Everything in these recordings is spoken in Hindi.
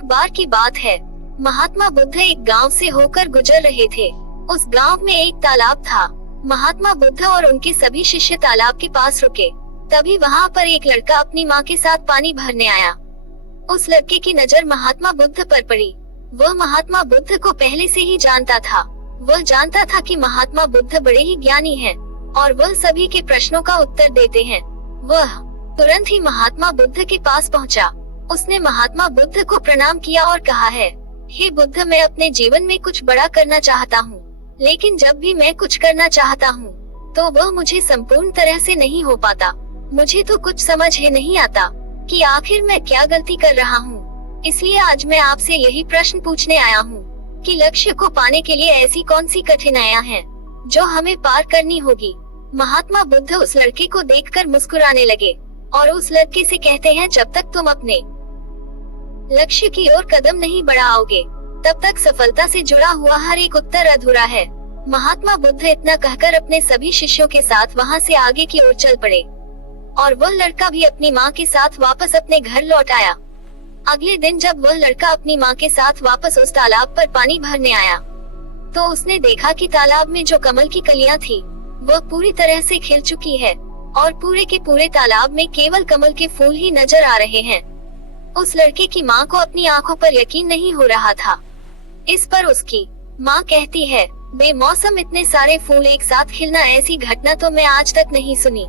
एक बार की बात है। महात्मा बुद्ध एक गांव से होकर गुजर रहे थे। उस गांव में एक तालाब था। महात्मा बुद्ध और उनके सभी शिष्य तालाब के पास रुके। तभी वहां पर एक लड़का अपनी माँ के साथ पानी भरने आया। उस लड़के की नजर महात्मा बुद्ध पर पड़ी। वह महात्मा बुद्ध को पहले से ही जानता था। वह जानता था कि महात्मा बुद्ध बड़े ही ज्ञानी हैं और वह सभी के प्रश्नों का उत्तर देते हैं। वह तुरंत ही महात्मा बुद्ध के पास पहुंचा। उसने महात्मा बुद्ध को प्रणाम किया और कहा है, हे बुद्ध, मैं अपने जीवन में कुछ बड़ा करना चाहता हूँ, लेकिन जब भी मैं कुछ करना चाहता हूँ तो वह मुझे संपूर्ण तरह से नहीं हो पाता। मुझे तो कुछ समझ ही नहीं आता कि आखिर मैं क्या गलती कर रहा हूँ। इसलिए आज मैं आपसे यही प्रश्न पूछने आया हूँ कि लक्ष्य को पाने के लिए ऐसी कौन सी कठिनाइयाँ हैं जो हमें पार करनी होगी। महात्मा बुद्ध उस लड़के को देखकर मुस्कुराने लगे और उस लड़के से कहते हैं, जब तक तुम अपने लक्ष्य की ओर कदम नहीं बढ़ाओगे तब तक सफलता से जुड़ा हुआ हर एक उत्तर अधूरा है। महात्मा बुद्ध इतना कहकर अपने सभी शिष्यों के साथ वहां से आगे की ओर चल पड़े और वह लड़का भी अपनी माँ के साथ वापस अपने घर लौट आया। अगले दिन जब वह लड़का अपनी माँ के साथ वापस उस तालाब पर पानी भरने आया तो उसने देखा कि तालाब में जो कमल की कलियां थी वह पूरी तरह से खिल चुकी है और पूरे के पूरे तालाब में केवल कमल के फूल ही नजर आ रहे हैं। उस लड़के की माँ को अपनी आंखों पर यकीन नहीं हो रहा था। इस पर उसकी माँ कहती है, बेमौसम इतने सारे फूल एक साथ खिलना, ऐसी घटना तो मैं आज तक नहीं सुनी।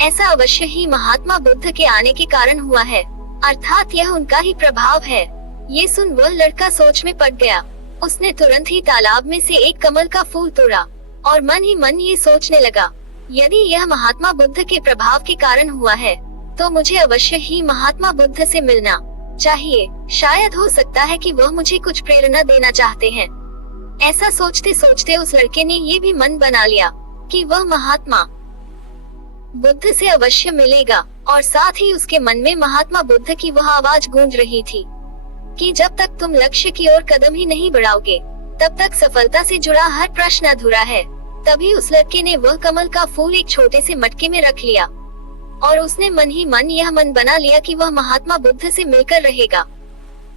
ऐसा अवश्य ही महात्मा बुद्ध के आने के कारण हुआ है, अर्थात यह उनका ही प्रभाव है। ये सुन वह लड़का सोच में पड़ गया। उसने तुरंत ही तालाब में से एक कमल का फूल तोड़ा और मन ही मन ये सोचने लगा, यदि यह महात्मा बुद्ध के प्रभाव के कारण हुआ है तो मुझे अवश्य ही महात्मा बुद्ध से मिलना चाहिए। शायद हो सकता है कि वह मुझे कुछ प्रेरणा देना चाहते हैं। ऐसा सोचते सोचते उस लड़के ने ये भी मन बना लिया कि वह महात्मा बुद्ध से अवश्य मिलेगा और साथ ही उसके मन में महात्मा बुद्ध की वह आवाज गूंज रही थी कि जब तक तुम लक्ष्य की ओर कदम ही नहीं बढ़ाओगे तब तक सफलता से जुड़ा हर प्रश्न अधूरा है। तभी उस लड़के ने वह कमल का फूल एक छोटे से मटके में रख लिया और उसने मन ही मन यह मन बना लिया कि वह महात्मा बुद्ध से मिलकर रहेगा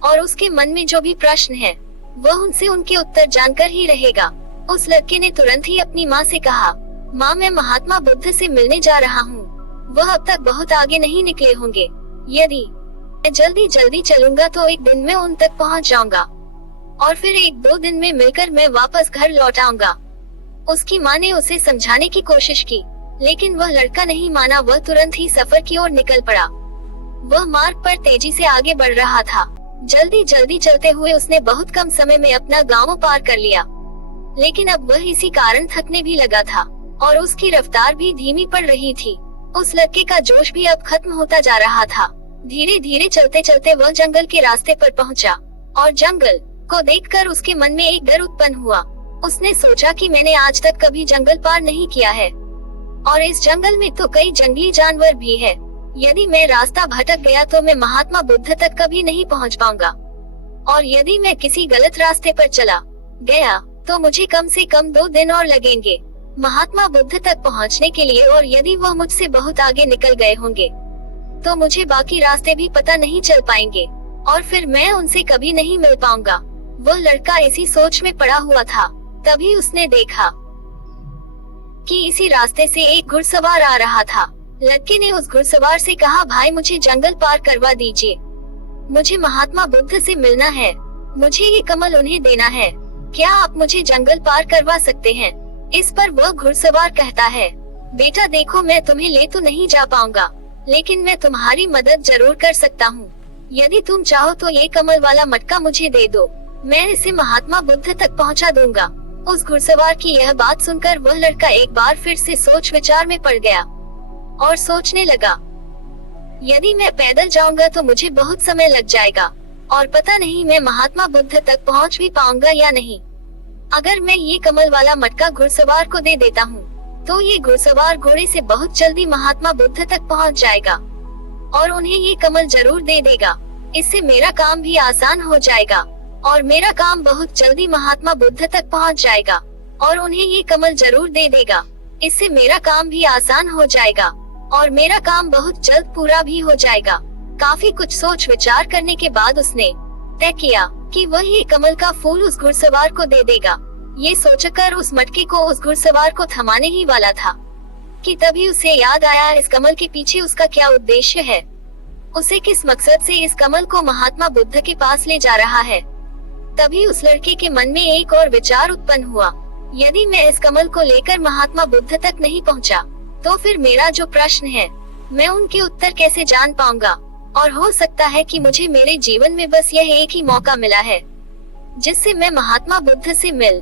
और उसके मन में जो भी प्रश्न है वह उनसे उनके उत्तर जानकर ही रहेगा। उस लड़के ने तुरंत ही अपनी माँ से कहा, माँ, मैं महात्मा बुद्ध से मिलने जा रहा हूँ। वह अब तक बहुत आगे नहीं निकले होंगे। यदि मैं जल्दी जल्दी चलूंगा तो एक दिन में उन तक पहुँच जाऊंगा और फिर 1-2 दिन में मिलकर मैं वापस घर लौट आऊंगा। उसकी माँ ने उसे समझाने की कोशिश की, लेकिन वह लड़का नहीं माना। वह तुरंत ही सफर की ओर निकल पड़ा। वह मार्ग पर तेजी से आगे बढ़ रहा था। जल्दी जल्दी चलते हुए उसने बहुत कम समय में अपना गांव पार कर लिया, लेकिन अब वह इसी कारण थकने भी लगा था और उसकी रफ्तार भी धीमी पड़ रही थी। उस लड़के का जोश भी अब खत्म होता जा रहा था। धीरे धीरे चलते चलते वह जंगल के रास्ते पर पहुंचा और जंगल को देखकर उसके मन में एक डर उत्पन्न हुआ। उसने सोचा कि मैंने आज तक कभी जंगल पार नहीं किया है और इस जंगल में तो कई जंगली जानवर भी है। यदि मैं रास्ता भटक गया तो मैं महात्मा बुद्ध तक कभी नहीं पहुंच पाऊंगा और यदि मैं किसी गलत रास्ते पर चला गया तो मुझे कम से कम 2 दिन और लगेंगे महात्मा बुद्ध तक पहुंचने के लिए, और यदि वह मुझसे बहुत आगे निकल गए होंगे तो मुझे बाकी रास्ते भी पता नहीं चल पाएंगे और फिर मैं उनसे कभी नहीं मिल पाऊंगा। वह लड़का इसी सोच में पड़ा हुआ था। तभी उसने देखा कि इसी रास्ते से एक घुड़सवार आ रहा था। लड़के ने उस घुड़सवार से कहा, भाई, मुझे जंगल पार करवा दीजिए। मुझे महात्मा बुद्ध से मिलना है। मुझे ये कमल उन्हें देना है। क्या आप मुझे जंगल पार करवा सकते हैं? इस पर वह घुड़सवार कहता है, बेटा देखो, मैं तुम्हें ले तो नहीं जा पाऊंगा, लेकिन मैं तुम्हारी मदद जरूर कर सकता हूँ। यदि तुम चाहो तो ये कमल वाला मटका मुझे दे दो, मैं इसे महात्मा बुद्ध तक पहुँचा दूंगा। उस घुड़सवार की यह बात सुनकर वह लड़का एक बार फिर से सोच विचार में पड़ गया और सोचने लगा, यदि मैं पैदल जाऊंगा तो मुझे बहुत समय लग जाएगा और पता नहीं मैं महात्मा बुद्ध तक पहुंच भी पाऊंगा या नहीं। अगर मैं ये कमल वाला मटका घुड़सवार को दे देता हूँ तो ये घुड़सवार घोड़े से बहुत जल्दी महात्मा बुद्ध तक पहुँच जाएगा और उन्हें ये कमल जरूर दे देगा। इससे मेरा काम भी आसान हो जाएगा और मेरा काम बहुत जल्दी महात्मा बुद्ध तक पहुंच जाएगा और उन्हें ये कमल जरूर दे देगा। इससे मेरा काम भी आसान हो जाएगा और मेरा काम बहुत जल्द पूरा भी हो जाएगा। काफी कुछ सोच विचार करने के बाद उसने तय किया कि वह ये कमल का फूल उस घुड़सवार को दे देगा। ये सोचकर उस मटके को उस घुड़सवार को थमाने ही वाला था कि तभी उसे याद आया इस कमल के पीछे उसका क्या उद्देश्य है, उसे किस मकसद से इस कमल को महात्मा बुद्ध के पास ले जा रहा है। तभी उस लड़के के मन में एक और विचार उत्पन्न हुआ, यदि मैं इस कमल को लेकर महात्मा बुद्ध तक नहीं पहुंचा, तो फिर मेरा जो प्रश्न है मैं उनके उत्तर कैसे जान पाऊंगा। और हो सकता है कि मुझे मेरे जीवन में बस यह एक ही मौका मिला है जिससे मैं महात्मा बुद्ध से मिल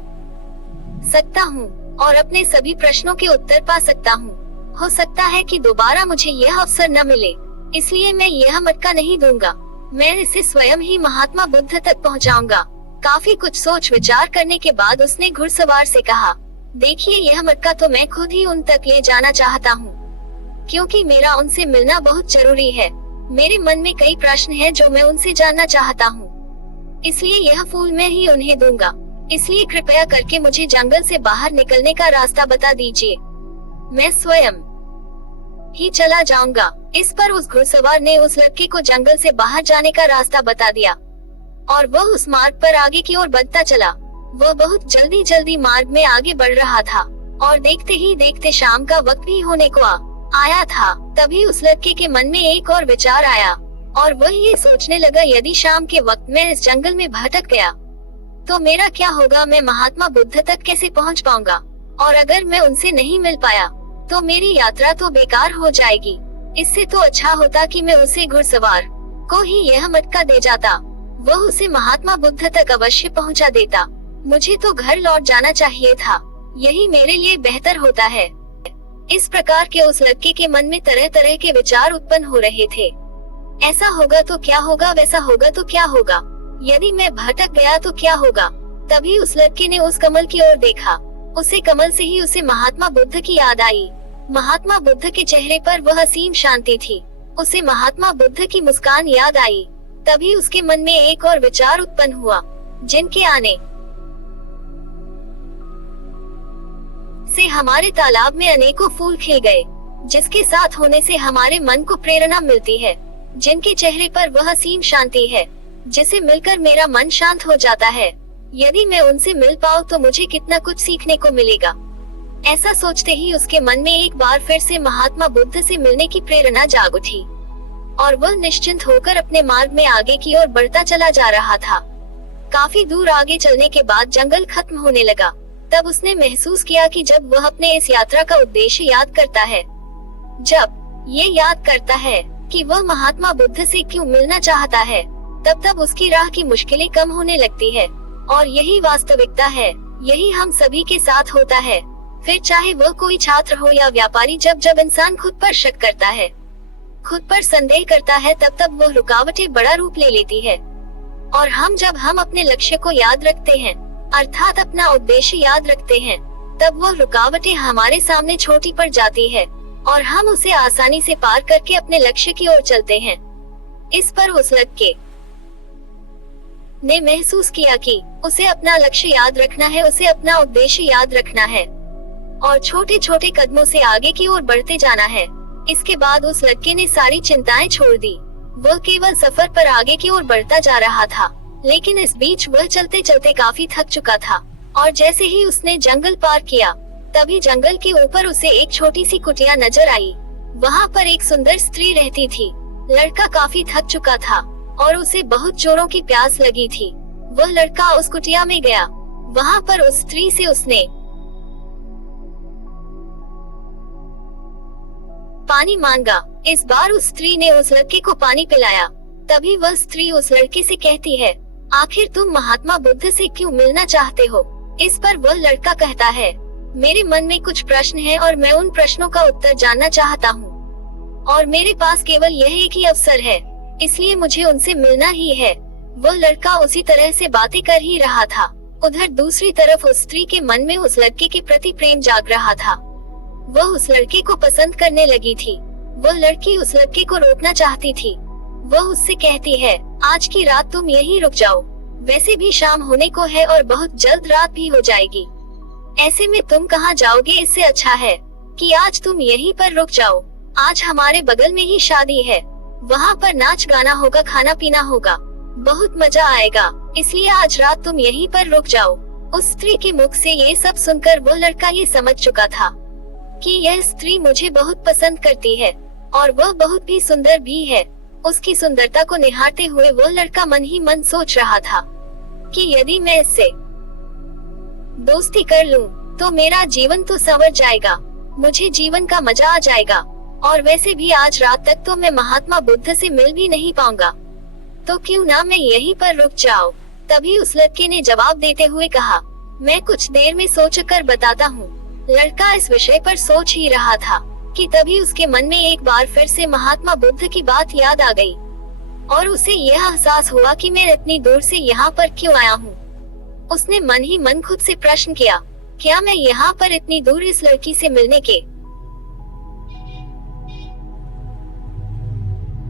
सकता हूँ और अपने सभी प्रश्नों के उत्तर पा सकता हूँ। हो सकता है कि दोबारा मुझे यह अवसर न मिले, इसलिए मैं यह मटका नहीं दूंगा, मैं इसे स्वयं ही महात्मा बुद्ध तक पहुँचाऊंगा। काफी कुछ सोच विचार करने के बाद उसने घुड़सवार से कहा, देखिए यह मटका तो मैं खुद ही उन तक ले जाना चाहता हूँ, क्योंकि मेरा उनसे मिलना बहुत जरूरी है। मेरे मन में कई प्रश्न हैं जो मैं उनसे जानना चाहता हूँ, इसलिए यह फूल मैं ही उन्हें दूंगा। इसलिए कृपया करके मुझे जंगल से बाहर निकलने का रास्ता बता दीजिए, मैं स्वयं ही चला जाऊंगा। इस पर उस घुड़सवार ने उस लड़के को जंगल से बाहर जाने का रास्ता बता दिया और वह उस मार्ग पर आगे की ओर बढ़ता चला। वह बहुत जल्दी जल्दी मार्ग में आगे बढ़ रहा था और देखते ही देखते शाम का वक्त भी होने को आया था। तभी उस लड़के के मन में एक और विचार आया और वह ये सोचने लगा, यदि शाम के वक्त मैं इस जंगल में भटक गया तो मेरा क्या होगा, मैं महात्मा बुद्ध तक कैसे पहुंच पाऊंगा, और अगर मैं उनसे नहीं मिल पाया तो मेरी यात्रा तो बेकार हो जाएगी। इससे तो अच्छा होता कि मैं उसे घुड़सवार को ही यह मटका दे जाता, वह उसे महात्मा बुद्ध तक अवश्य पहुंचा देता। मुझे तो घर लौट जाना चाहिए था, यही मेरे लिए बेहतर होता है। इस प्रकार के उस लड़के के मन में तरह तरह के विचार उत्पन्न हो रहे थे। ऐसा होगा तो क्या होगा, वैसा होगा तो क्या होगा, यदि मैं भटक गया तो क्या होगा। तभी उस लड़के ने उस कमल की ओर देखा, उसे कमल से ही उसे महात्मा बुद्ध की याद आई। महात्मा बुद्ध के चेहरे पर वह असीम शांति थी, उसे महात्मा बुद्ध की मुस्कान याद आई। तभी उसके मन में एक और विचार उत्पन्न हुआ, जिनके आने से हमारे तालाब में अनेकों फूल खिल गए, जिसके साथ होने से हमारे मन को प्रेरणा मिलती है, जिनके चेहरे पर वह असीम शांति है, जिसे मिलकर मेरा मन शांत हो जाता है। यदि मैं उनसे मिल पाऊँ तो मुझे कितना कुछ सीखने को मिलेगा। ऐसा सोचते ही उसके मन में एक बार फिर से महात्मा बुद्ध से मिलने की प्रेरणा जाग उठी और वह निश्चिंत होकर अपने मार्ग में आगे की ओर बढ़ता चला जा रहा था। काफी दूर आगे चलने के बाद जंगल खत्म होने लगा। तब उसने महसूस किया कि जब वह अपने इस यात्रा का उद्देश्य याद करता है, जब ये याद करता है कि वह महात्मा बुद्ध से क्यों मिलना चाहता है, तब उसकी राह की मुश्किलें कम होने लगती है। और यही वास्तविकता है, यही हम सभी के साथ होता है। फिर चाहे वह कोई छात्र हो या व्यापारी, जब इंसान खुद पर शक करता है, खुद पर संदेह करता है, तब वह रुकावटें बड़ा रूप ले लेती है। और जब हम अपने लक्ष्य को याद रखते हैं, अर्थात अपना उद्देश्य याद रखते हैं, तब वह रुकावटें हमारे सामने छोटी पड़ जाती है और हम उसे आसानी से पार करके अपने लक्ष्य की ओर चलते हैं। इस पर उस लड़के ने महसूस किया कि उसे अपना लक्ष्य याद रखना है, उसे अपना उद्देश्य याद रखना है और छोटे छोटे कदमों से आगे की ओर बढ़ते जाना है। इसके बाद उस लड़के ने सारी चिंताएं छोड़ दी। वह केवल सफर पर आगे की ओर बढ़ता जा रहा था, लेकिन इस बीच वह चलते चलते काफी थक चुका था। और जैसे ही उसने जंगल पार किया, तभी जंगल के ऊपर उसे एक छोटी सी कुटिया नजर आई। वहाँ पर एक सुंदर स्त्री रहती थी। लड़का काफी थक चुका था और उसे बहुत जोरों की प्यास लगी थी। वह लड़का उस कुटिया में गया। वहाँ पर उस स्त्री से उसने पानी मांगा। इस बार उस स्त्री ने उस लड़के को पानी पिलाया। तभी वह स्त्री उस लड़के से कहती है, आखिर तुम महात्मा बुद्ध से क्यों मिलना चाहते हो? इस पर वह लड़का कहता है, मेरे मन में कुछ प्रश्न हैं और मैं उन प्रश्नों का उत्तर जानना चाहता हूँ और मेरे पास केवल यह एक ही अवसर है, इसलिए मुझे उनसे मिलना ही है। वह लड़का उसी तरह से बातें कर ही रहा था। उधर दूसरी तरफ उस स्त्री के मन में उस लड़के के प्रति प्रेम जाग रहा था। वह उस लड़के को पसंद करने लगी थी। वह लड़की उस लड़के को रोकना चाहती थी। वह उससे कहती है, आज की रात तुम यहीं रुक जाओ, वैसे भी शाम होने को है और बहुत जल्द रात भी हो जाएगी। ऐसे में तुम कहाँ जाओगे? इससे अच्छा है कि आज तुम यहीं पर रुक जाओ। आज हमारे बगल में ही शादी है, वहाँ पर नाच गाना होगा, खाना पीना होगा। बहुत मजा आएगा, इसलिए आज रात तुम यहीं पर रुक जाओ। उस स्त्री के मुख से ये सब सुनकर वो लड़का ये समझ चुका था कि यह स्त्री मुझे बहुत पसंद करती है और वह बहुत भी सुंदर भी है। उसकी सुंदरता को निहारते हुए वो लड़का मन ही मन सोच रहा था कि यदि मैं इससे दोस्ती कर लूं, तो मेरा जीवन तो संवर जाएगा, मुझे जीवन का मजा आ जाएगा। और वैसे भी आज रात तक तो मैं महात्मा बुद्ध से मिल भी नहीं पाऊंगा, तो क्यों ना मैं यहीं पर रुक जाऊं। तभी उस लड़के ने जवाब देते हुए कहा, मैं कुछ देर में सोचकर बताता हूँ। लड़का इस विषय पर सोच ही रहा था कि तभी उसके मन में एक बार फिर से महात्मा बुद्ध की बात याद आ गई और उसे यह एहसास हुआ कि मैं इतनी दूर से यहाँ पर क्यों आया हूँ। उसने मन ही मन खुद से प्रश्न किया, क्या मैं यहाँ पर इतनी दूर इस लड़की से मिलने के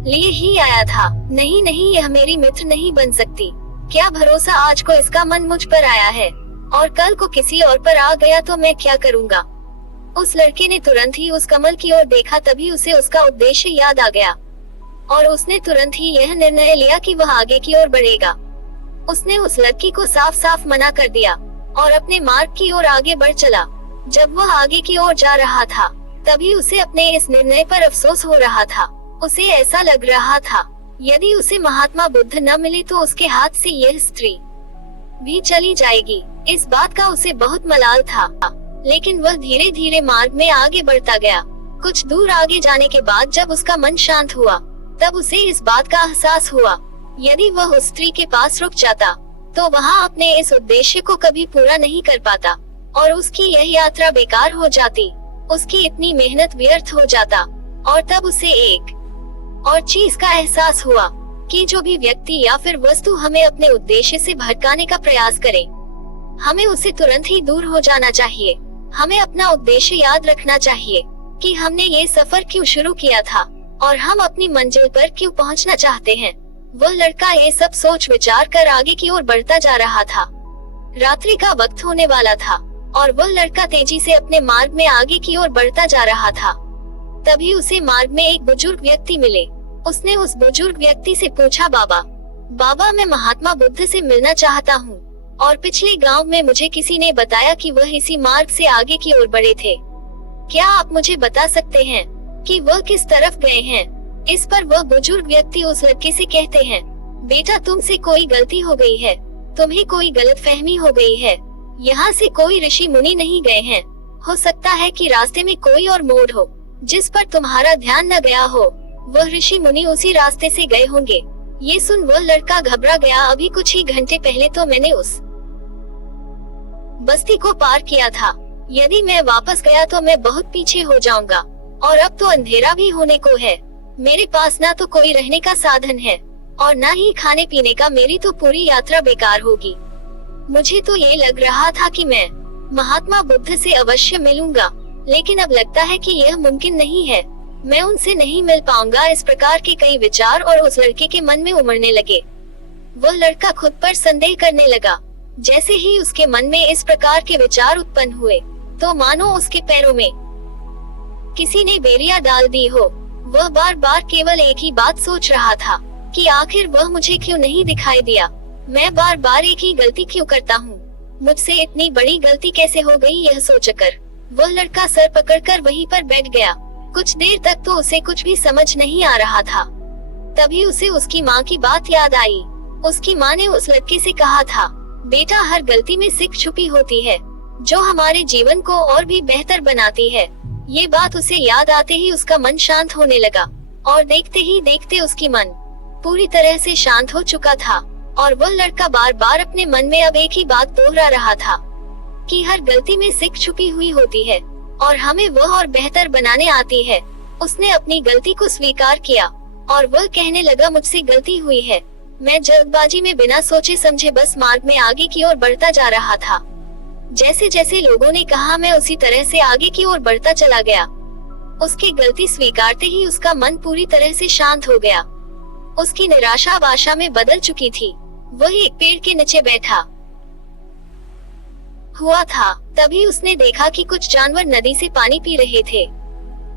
लिए ही आया था? नहीं नहीं, यह मेरी मित्र नहीं बन सकती। क्या भरोसा आज को इसका मन मुझ पर आया है और कल को किसी और पर आ गया तो मैं क्या करूँगा। उस लड़के ने तुरंत ही उस कमल की ओर देखा, तभी उसे उसका उद्देश्य याद आ गया और उसने तुरंत ही यह निर्णय लिया कि वह आगे की ओर बढ़ेगा। उसने उस लड़की को साफ साफ मना कर दिया और अपने मार्ग की ओर आगे बढ़ चला। जब वह आगे की ओर जा रहा था, तभी उसे अपने इस निर्णय पर अफसोस हो रहा था। उसे ऐसा लग रहा था यदि उसे महात्मा बुद्ध न मिले तो उसके हाथ से यह स्त्री भी चली जाएगी। इस बात का उसे बहुत मलाल था, लेकिन वह धीरे धीरे मार्ग में आगे बढ़ता गया। कुछ दूर आगे जाने के बाद जब उसका मन शांत हुआ, तब उसे इस बात का एहसास हुआ यदि वह उस स्त्री के पास रुक जाता तो वहाँ अपने इस उद्देश्य को कभी पूरा नहीं कर पाता और उसकी यह यात्रा बेकार हो जाती, उसकी इतनी मेहनत व्यर्थ हो जाता। और तब उसे एक और चीज का एहसास हुआ कि जो भी व्यक्ति या फिर वस्तु हमें अपने उद्देश्य से भटकाने का प्रयास करे, हमें उसे तुरंत ही दूर हो जाना चाहिए। हमें अपना उद्देश्य याद रखना चाहिए कि हमने ये सफर क्यों शुरू किया था और हम अपनी मंजिल पर क्यों पहुंचना चाहते हैं। वो लड़का ये सब सोच विचार कर आगे की ओर बढ़ता जा रहा था। रात्रि का वक्त होने वाला था और वो लड़का तेजी से अपने मार्ग में आगे की ओर बढ़ता जा रहा था। तभी उसे मार्ग में एक बुजुर्ग व्यक्ति मिले। उसने उस बुजुर्ग व्यक्ति से पूछा, बाबा मैं महात्मा बुद्ध से मिलना चाहता हूँ और पिछले गांव में मुझे किसी ने बताया कि वह इसी मार्ग से आगे की ओर बढ़े थे। क्या आप मुझे बता सकते हैं कि वह किस तरफ गए हैं? इस पर वह बुजुर्ग व्यक्ति उस लड़के से कहते हैं, बेटा तुमसे कोई गलती हो गई है, तुम्हें कोई गलतफहमी हो गई है। यहाँ से कोई ऋषि मुनि नहीं गए हैं। हो सकता है कि रास्ते में कोई और मोड़ हो जिस पर तुम्हारा ध्यान न गया हो। वह ऋषि मुनि उसी रास्ते से गए होंगे। ये सुन वह लड़का घबरा गया। अभी कुछ ही घंटे पहले तो मैंने उस बस्ती को पार किया था। यदि मैं वापस गया तो मैं बहुत पीछे हो जाऊंगा और अब तो अंधेरा भी होने को है। मेरे पास ना तो कोई रहने का साधन है और ना ही खाने पीने का। मेरी तो पूरी यात्रा बेकार होगी। मुझे तो ये लग रहा था कि मैं महात्मा बुद्ध से अवश्य मिलूंगा, लेकिन अब लगता है कि यह मुमकिन नहीं है। मैं उनसे नहीं मिल पाऊंगा। इस प्रकार के कई विचार और उस लड़के के मन में उमड़ने लगे। वो लड़का खुद पर संदेह करने लगा। जैसे ही उसके मन में इस प्रकार के विचार उत्पन्न हुए, तो मानो उसके पैरों में किसी ने बेरिया डाल दी हो। वह बार बार केवल एक ही बात सोच रहा था कि आखिर वह मुझे क्यों नहीं दिखाई दिया। मैं बार बार एक ही गलती क्यों करता हूँ? मुझसे इतनी बड़ी गलती कैसे हो गई? यह सोचकर वह लड़का सर पकड़कर वहीं पर बैठ गया। कुछ देर तक तो उसे कुछ भी समझ नहीं आ रहा था। तभी उसे उसकी माँ की बात याद आई। उसकी माँ ने उस लड़के से कहा था, बेटा हर गलती में सीख छुपी होती है जो हमारे जीवन को और भी बेहतर बनाती है। ये बात उसे याद आते ही उसका मन शांत होने लगा और देखते ही देखते उसकी मन पूरी तरह से शांत हो चुका था। और वह लड़का बार बार अपने मन में अब एक ही बात दोहरा रहा था कि हर गलती में सीख छुपी हुई होती है और हमें वह और बेहतर बनाने आती है। उसने अपनी गलती को स्वीकार किया और वह कहने लगा, मुझसे गलती हुई है। मैं जल्दबाजी में बिना सोचे समझे बस मार्ग में आगे की ओर बढ़ता जा रहा था। जैसे जैसे लोगों ने कहा मैं उसी तरह से आगे की ओर बढ़ता चला गया। उसकी गलती स्वीकारते ही उसका मन पूरी तरह से शांत हो गया। उसकी निराशा अब आशा में बदल चुकी थी। वह एक पेड़ के नीचे बैठा हुआ था। तभी उसने देखा कि कुछ जानवर नदी से पानी पी रहे थे।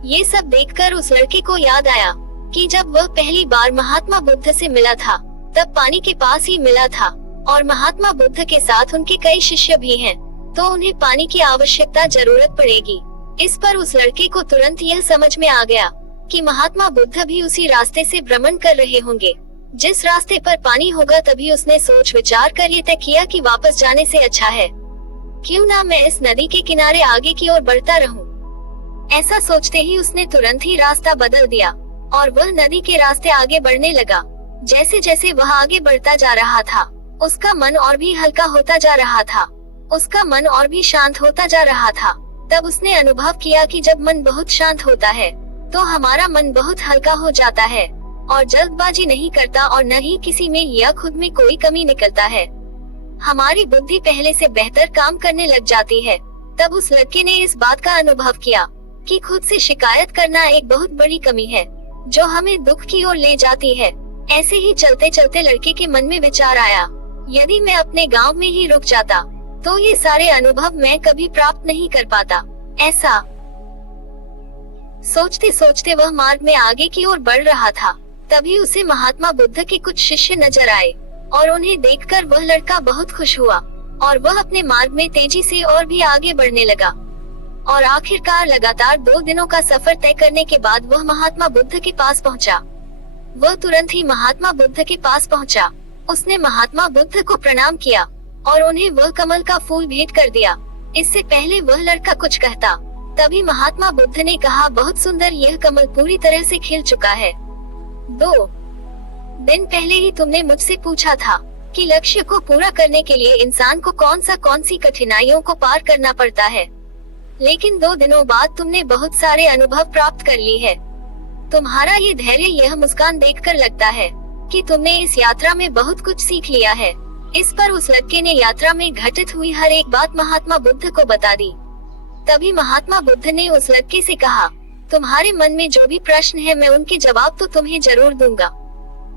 ये सब देखकर उस लड़के को याद आया कि जब वह पहली बार महात्मा बुद्ध से मिला था, तब पानी के पास ही मिला था और महात्मा बुद्ध के साथ उनके कई शिष्य भी हैं, तो उन्हें पानी की आवश्यकता जरूरत पड़ेगी। इस पर उस लड़के को तुरंत यह समझ में आ गया कि महात्मा बुद्ध भी उसी रास्ते से भ्रमण कर रहे होंगे जिस रास्ते पर पानी होगा। तभी उसने सोच विचार कर ये तय किया कि वापस जाने से अच्छा है क्यों ना मैं इस नदी के किनारे आगे की ओर बढ़ता रहूं। ऐसा सोचते ही उसने तुरंत ही रास्ता बदल दिया और वह नदी के रास्ते आगे बढ़ने लगा। जैसे जैसे वह आगे बढ़ता जा रहा था, उसका मन और भी हल्का होता जा रहा था, उसका मन और भी शांत होता जा रहा था। तब उसने अनुभव किया कि जब मन बहुत शांत होता है तो हमारा मन बहुत हल्का हो जाता है और जल्दबाजी नहीं करता और न ही किसी में या खुद में कोई कमी निकलता है। हमारी बुद्धि पहले से बेहतर काम करने लग जाती है। तब उस लड़के ने इस बात का अनुभव किया कि खुद से शिकायत करना एक बहुत बड़ी कमी है जो हमें दुख की ओर ले जाती है। ऐसे ही चलते चलते लड़के के मन में विचार आया, यदि मैं अपने गांव में ही रुक जाता तो ये सारे अनुभव मैं कभी प्राप्त नहीं कर पाता। ऐसा सोचते सोचते वह मार्ग में आगे की ओर बढ़ रहा था। तभी उसे महात्मा बुद्ध के कुछ शिष्य नजर आए और उन्हें देखकर वह लड़का बहुत खुश हुआ और वह अपने मार्ग में तेजी से और भी आगे बढ़ने लगा। और आखिरकार लगातार 2 दिनों का सफर तय करने के बाद वह महात्मा बुद्ध के पास पहुंचा। वह तुरंत ही महात्मा बुद्ध के पास पहुंचा। उसने महात्मा बुद्ध को प्रणाम किया और उन्हें वह कमल का फूल भेंट कर दिया। इससे पहले वह लड़का कुछ कहता, तभी महात्मा बुद्ध ने कहा, बहुत सुंदर, यह कमल पूरी तरह से खिल चुका है। 2 दिन पहले ही तुमने मुझसे पूछा था कि लक्ष्य को पूरा करने के लिए इंसान को कौन सी कठिनाइयों को पार करना पड़ता है, लेकिन 2 दिनों बाद तुमने बहुत सारे अनुभव प्राप्त कर ली है। तुम्हारा ये धैर्य, यह मुस्कान देखकर लगता है कि तुमने इस यात्रा में बहुत कुछ सीख लिया है। इस पर उस लड़के ने यात्रा में घटित हुई हर एक बात महात्मा बुद्ध को बता दी। तभी महात्मा बुद्ध ने उस लड़के से कहा, तुम्हारे मन में जो भी प्रश्न है मैं उनके जवाब तो तुम्हें जरूर दूंगा।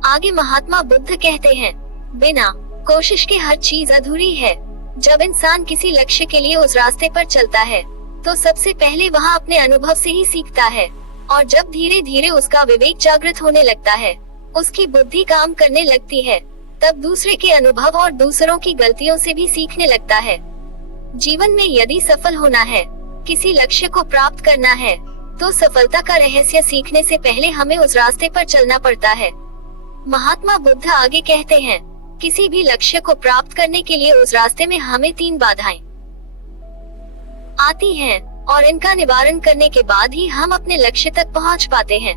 आगे महात्मा बुद्ध कहते हैं, बिना कोशिश के हर चीज अधूरी है। जब इंसान किसी लक्ष्य के लिए उस रास्ते पर चलता है तो सबसे पहले वहाँ अपने अनुभव से ही सीखता है और जब धीरे धीरे उसका विवेक जागृत होने लगता है, उसकी बुद्धि काम करने लगती है, तब दूसरे के अनुभव और दूसरों की गलतियों से भी सीखने लगता है। जीवन में यदि सफल होना है, किसी लक्ष्य को प्राप्त करना है, तो सफलता का रहस्य सीखने से पहले हमें उस रास्ते पर चलना पड़ता है। महात्मा बुद्ध आगे कहते हैं, किसी भी लक्ष्य को प्राप्त करने के लिए उस रास्ते में हमें 3 बाधाएं आती हैं और इनका निवारण करने के बाद ही हम अपने लक्ष्य तक पहुंच पाते हैं।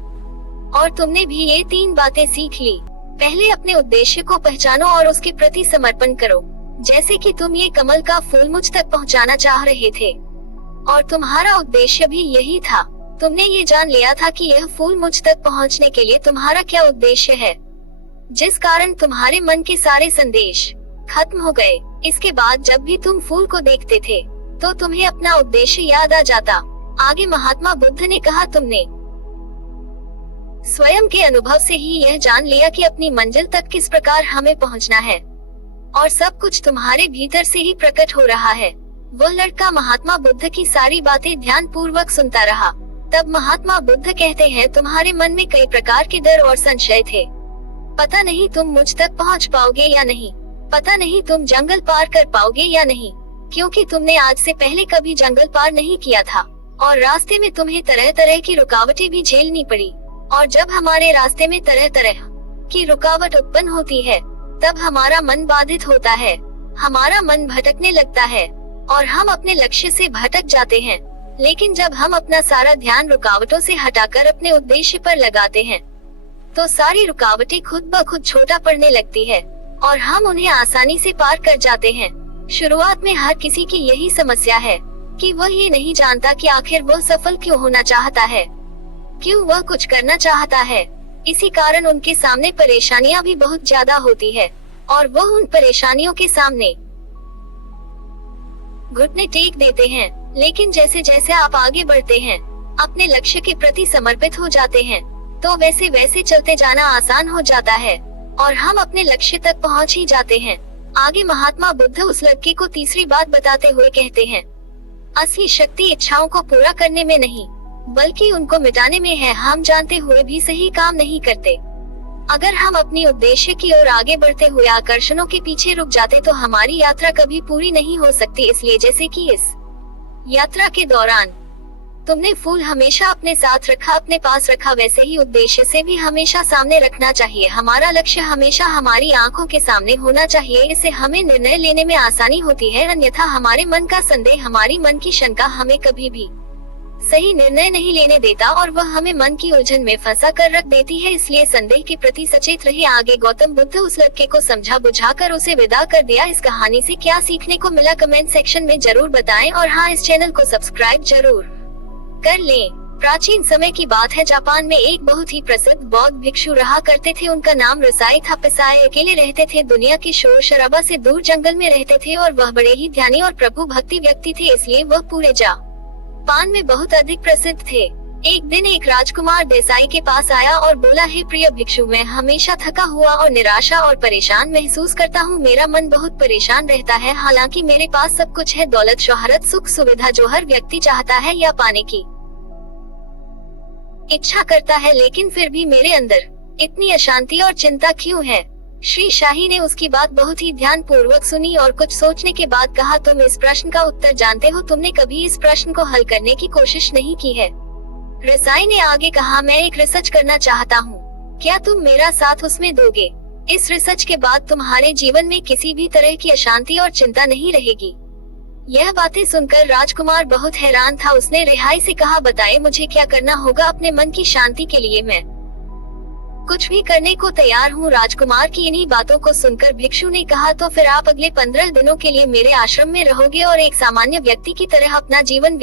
और तुमने भी ये 3 बातें सीख ली। पहले अपने उद्देश्य को पहचानो और उसके प्रति समर्पण करो। जैसे कि तुम ये कमल का फूल मुझ तक पहुंचाना चाह रहे थे और तुम्हारा उद्देश्य भी यही था। तुमने ये जान लिया था कि यह फूल मुझ तक पहुंचने के लिए तुम्हारा क्या उद्देश्य है, जिस कारण तुम्हारे मन के सारे संदेश खत्म हो गए। इसके बाद जब भी तुम फूल को देखते थे तो तुम्हें अपना उद्देश्य याद आ जाता। आगे महात्मा बुद्ध ने कहा, तुमने स्वयं के अनुभव से ही यह जान लिया कि अपनी मंजिल तक किस प्रकार हमें पहुंचना है और सब कुछ तुम्हारे भीतर से ही प्रकट हो रहा है। वह लड़का महात्मा बुद्ध की सारी बातें ध्यान पूर्वक सुनता रहा। तब महात्मा बुद्ध कहते हैं, तुम्हारे मन में कई प्रकार के डर और संशय थे। पता नहीं तुम मुझ तक पहुंच पाओगे या नहीं, पता नहीं तुम जंगल पार कर पाओगे या नहीं, क्योंकि तुमने आज से पहले कभी जंगल पार नहीं किया था और रास्ते में तुम्हें तरह तरह की रुकावटें भी झेलनी पड़ी। और जब हमारे रास्ते में तरह तरह की रुकावट उत्पन्न होती है तब हमारा मन बाधित होता है, हमारा मन भटकने लगता है और हम अपने लक्ष्य से भटक जाते हैं। लेकिन जब हम अपना सारा ध्यान रुकावटों से हटाकर अपने उद्देश्य पर लगाते हैं तो सारी रुकावटें खुद ब खुद छोटा पड़ने लगती है और हम उन्हें आसानी से पार कर जाते हैं। शुरुआत में हर किसी की यही समस्या है कि वह ये नहीं जानता कि आखिर वह सफल क्यों होना चाहता है, क्यों वह कुछ करना चाहता है। इसी कारण उनके सामने परेशानियां भी बहुत ज्यादा होती है और वह उन परेशानियों के सामने घुटने टेक देते हैं। लेकिन जैसे जैसे आप आगे बढ़ते हैं, अपने लक्ष्य के प्रति समर्पित हो जाते हैं, तो वैसे वैसे चलते जाना आसान हो जाता है और हम अपने लक्ष्य तक पहुंच ही जाते हैं। आगे महात्मा बुद्ध उस लड़के को तीसरी बात बताते हुए कहते हैं, असली शक्ति इच्छाओं को पूरा करने में नहीं बल्कि उनको मिटाने में है। हम जानते हुए भी सही काम नहीं करते। अगर हम अपनी उद्देश्य की ओर आगे बढ़ते हुए आकर्षणों के पीछे रुक जाते तो हमारी यात्रा कभी पूरी नहीं हो सकती। इसलिए जैसे कि इस यात्रा के दौरान तुमने फूल हमेशा अपने साथ रखा, अपने पास रखा, वैसे ही उद्देश्य से भी हमेशा सामने रखना चाहिए। हमारा लक्ष्य हमेशा हमारी आंखों के सामने होना चाहिए। इससे हमें निर्णय लेने में आसानी होती है, अन्यथा हमारे मन का संदेह, हमारी मन की शंका हमें कभी भी सही निर्णय नहीं लेने देता और वह हमें मन की उलझन में फंसा कर रख देती है। इसलिए संदेह के प्रति सचेत रहिए। आगे गौतम बुद्ध उस लड़के को समझा बुझा कर उसे विदा कर दिया। इस कहानी से क्या सीखने को मिला कमेंट सेक्शन में जरूर बताएं और हाँ, इस चैनल को सब्सक्राइब जरूर कर लें। प्राचीन समय की बात है, जापान में एक बहुत ही प्रसिद्ध बौद्ध भिक्षु रहा करते थे। उनका नाम रसाई था। पिसाई अकेले रहते थे, दुनिया के शोर शराबा से दूर जंगल में रहते थे और वह बड़े ही ध्यानी और प्रभु भक्ति व्यक्ति थे, इसलिए वह पूरे जापान में बहुत अधिक प्रसिद्ध थे। एक दिन एक राजकुमार देसाई के पास आया और बोला, हे प्रिय भिक्षु, मैं हमेशा थका हुआ और निराशा और परेशान महसूस करता हूँ। मेरा मन बहुत परेशान रहता है। हालांकि मेरे पास सब कुछ है, दौलत, शोहरत, सुख सुविधा जो हर व्यक्ति चाहता है या पाने की इच्छा करता है, लेकिन फिर भी मेरे अंदर इतनी अशांति और चिंता क्यों है? श्री शाही ने उसकी बात बहुत ही ध्यान पूर्वक सुनी और कुछ सोचने के बाद कहा, तुम इस प्रश्न का उत्तर जानते हो, तुमने कभी इस प्रश्न को हल करने की कोशिश नहीं की है। रसाई ने आगे कहा, मैं एक रिसर्च करना चाहता हूँ, क्या तुम मेरा साथ उसमें दोगे? इस रिसर्च के बाद तुम्हारे जीवन में किसी भी तरह की अशांति और चिंता नहीं रहेगी। यह बातें सुनकर राजकुमार बहुत हैरान था। उसने रिहाई से कहा, बताए मुझे क्या करना होगा अपने मन की शांति के लिए? मैं कुछ भी करने को तैयार हूँ। राजकुमार की इन्हीं बातों को सुनकर भिक्षु ने कहा, तो फिर आप अगले 15 दिनों के लिए मेरे आश्रम में रहोगे और एक सामान्य व्यक्ति की तरह अपना जीवन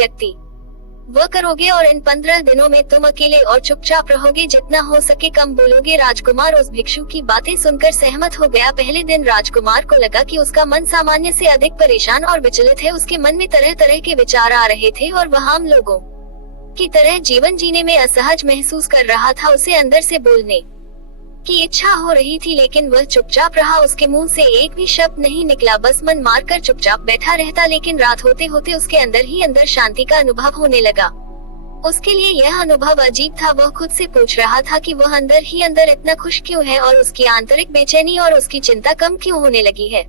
वह करोगे और इन 15 दिनों में तुम अकेले और चुपचाप रहोगे, जितना हो सके कम बोलोगे। राजकुमार उस भिक्षु की बातें सुनकर सहमत हो गया। पहले दिन राजकुमार को लगा कि उसका मन सामान्य से अधिक परेशान और विचलित है। उसके मन में तरह तरह के विचार आ रहे थे और वह आम लोगों की तरह जीवन जीने में असहज महसूस कर रहा था। उसे अंदर से बोलने की इच्छा हो रही थी, लेकिन वह चुपचाप रहा। उसके मुंह से एक भी शब्द नहीं निकला, बस मन मारकर चुपचाप बैठा रहता। लेकिन रात होते होते उसके अंदर ही अंदर शांति का अनुभव होने लगा। उसके लिए यह अनुभव अजीब था। वह खुद से पूछ रहा था कि वह अंदर ही अंदर इतना खुश क्यों है और उसकी आंतरिक बेचैनी और उसकी चिंता कम क्यों होने लगी है।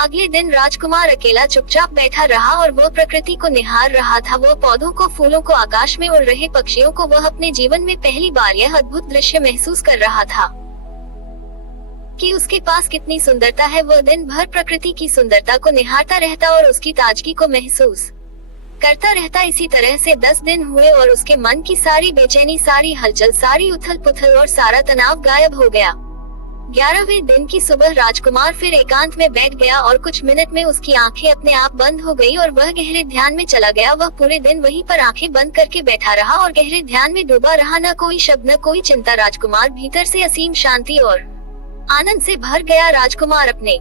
अगले दिन राजकुमार अकेला चुपचाप बैठा रहा और वह प्रकृति को निहार रहा था। वह पौधों को, फूलों को, आकाश में उड़ रहे पक्षियों को, वह अपने जीवन में पहली बार यह अद्भुत दृश्य महसूस कर रहा था कि उसके पास कितनी सुंदरता है। वह दिन भर प्रकृति की सुंदरता को निहारता रहता और उसकी ताजगी को महसूस करता रहता। इसी तरह से 10 दिन हुए और उसके मन की सारी बेचैनी, सारी हलचल, सारी उथल पुथल और सारा तनाव गायब हो गया। 11वें दिन की सुबह राजकुमार फिर एकांत में बैठ गया और कुछ मिनट में उसकी आंखें अपने आप बंद हो गई और वह गहरे ध्यान में चला गया। वह पूरे दिन वहीं पर आंखें बंद करके बैठा रहा और गहरे ध्यान में डूबा रहा। न कोई शब्द, न कोई चिंता। राजकुमार भीतर से असीम शांति और आनंद से भर गया। राजकुमार अपने